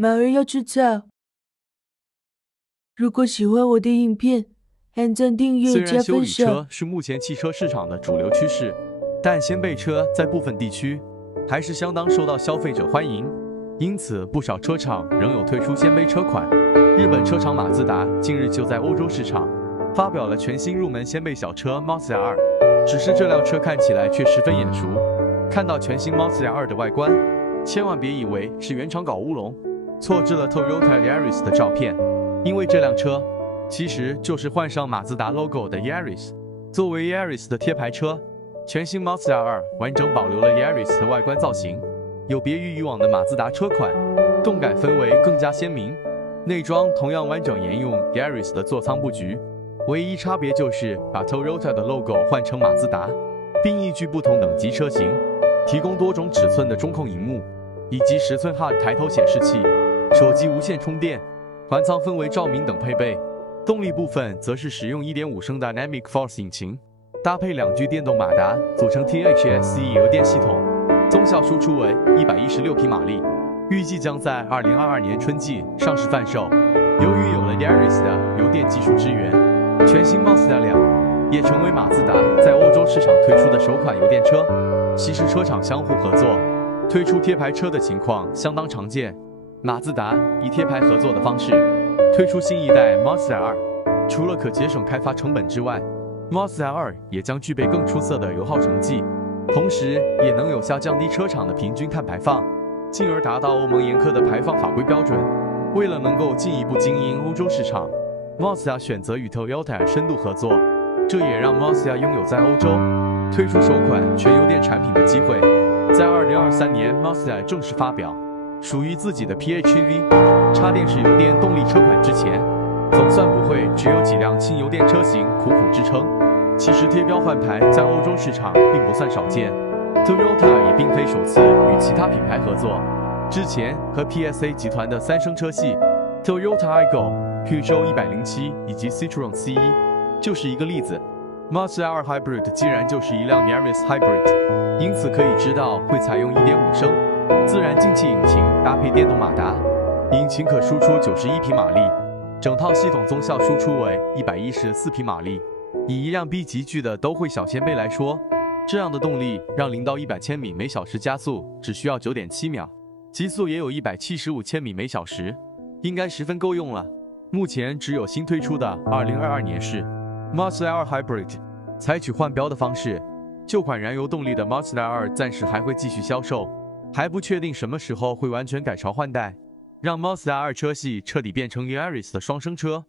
马儿要吃草。如果喜欢我的影片，按赞、订阅、虽然加修理分享。车是目前汽车市场的主流趋势，但掀背车在部分地区还是相当受到消费者欢迎，因此不少车厂仍有推出掀背车款。日本车厂马自达近日就在欧洲市场发表了全新入门掀背小车 Mazda 2，只是这辆车看起来却十分眼熟。看到全新 Mazda 2的外观，千万别以为是原厂搞乌龙，错置了 Toyota Yaris 的照片，因为这辆车其实就是换上马自达 logo 的 Yaris。作为 Yaris 的贴牌车，全新 Mazda 2完整保留了 Yaris 的外观造型，有别于以往的马自达车款，动感氛围更加鲜明。内装同样完整沿用 Yaris 的座舱布局，唯一差别就是把 Toyota 的 logo 换成马自达，并依据不同等级车型提供多种尺寸的中控萤幕，以及10寸 HUD 抬头显示器、手机无线充电、环舱氛围照明等配备。动力部分则是使用 1.5 升 Dynamic Force 引擎，搭配2具电动马达组成 THSE 油电系统，综效输出为116匹马力，预计将在2022年春季上市贩售。由于有了 Yaris 的油电技术支援，全新 Mazda 2也成为马自达在欧洲市场推出的首款油电车。其实车厂相互合作推出贴牌车的情况相当常见，马自达以贴牌合作的方式推出新一代 Mazda 2，除了可节省开发成本之外， Mazda 2也将具备更出色的油耗成绩，同时也能有效降低车厂的平均碳排放，进而达到欧盟严苛的排放法规标准。为了能够进一步经营欧洲市场， Mazda 选择与 Toyota 深度合作，这也让 Mazda 拥有在欧洲推出首款全油电产品的机会。在2023年 Mazda 正式发表属于自己的 PHEV 插电式油电动力车款之前，总算不会只有几辆轻油电车型苦苦支撑。其实贴标换牌在欧洲市场并不算少见， Toyota 也并非首次与其他品牌合作，之前和 PSA 集团的3升车系 Toyota Aygo、Peugeot 107以及 Citroen C1 就是一个例子。Mazda 2 Hybrid 竟然就是一辆 Yaris Hybrid， 因此可以知道会采用 1.5 升自然进气引擎搭配电动马达，引擎可输出91匹马力，整套系统综效输出为114匹马力。以一辆 B 级巨的都会小掀背来说，这样的动力让0到100千米每小时加速只需要 9.7 秒，极速也有175千米每小时，应该十分够用了。目前只有新推出的2022年式 Mazda 2 Hybrid 采取换标的方式，旧款燃油动力的 Mazda 2暂时还会继续销售，还不确定什么时候会完全改朝换代，让 Mazda 2车系彻底变成 Yaris 的双生车。